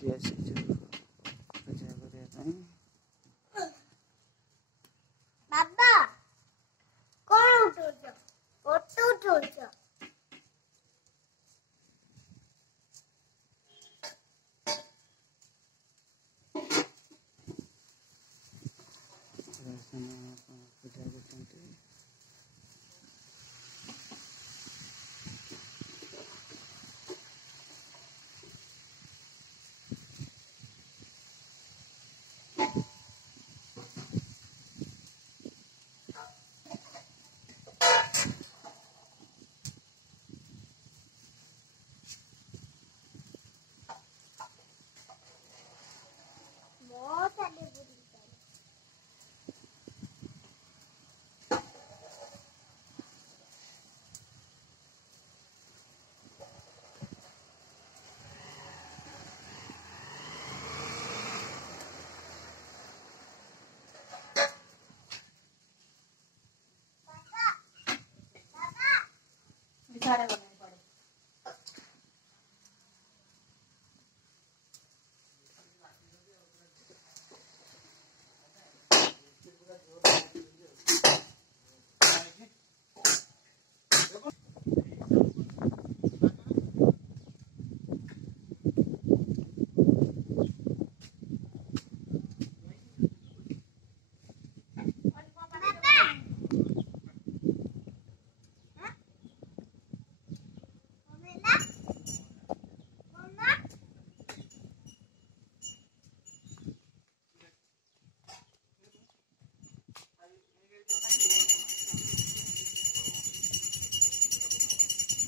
ଆଜି ଆସିଛୁ ପୂଜା କରିବା ପାଇଁ। ବାବା କଣ ଉଠଉଛ? ଫଟୋ ଉଠଉଛ? ପୂଜା କରୁଛନ୍ତି।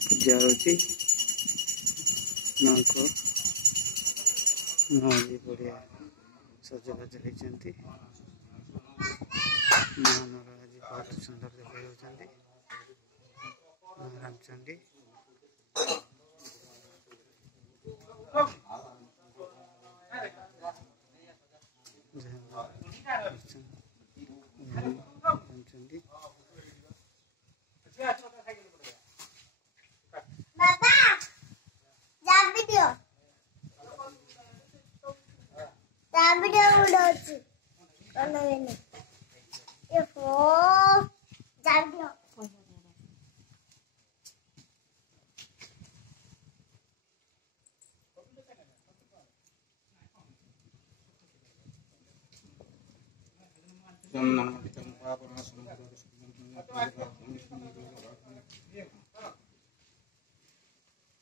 ପୂଜା ହେଉଛି ମା'ଙ୍କ। ମା ବି ବଢ଼ିଆ ସଜବାଜ ହେଇଛନ୍ତି। ମା ଆମର ଆଜି ବହୁତ ସୁନ୍ଦର ଦେଖାଯାଉଛନ୍ତି। ମା ରାମଚଣ୍ଡୀ। ରାମଚଣ୍ଡୀ ବାବା ଚାବି ଦିଅ। ଚାବି ଦିଅ ଉଡ଼ଉଛି କଣ ଚାବି ଦିଅ।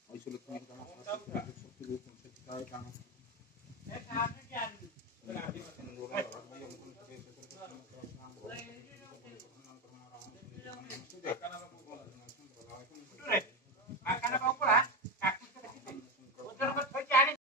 Hoy solo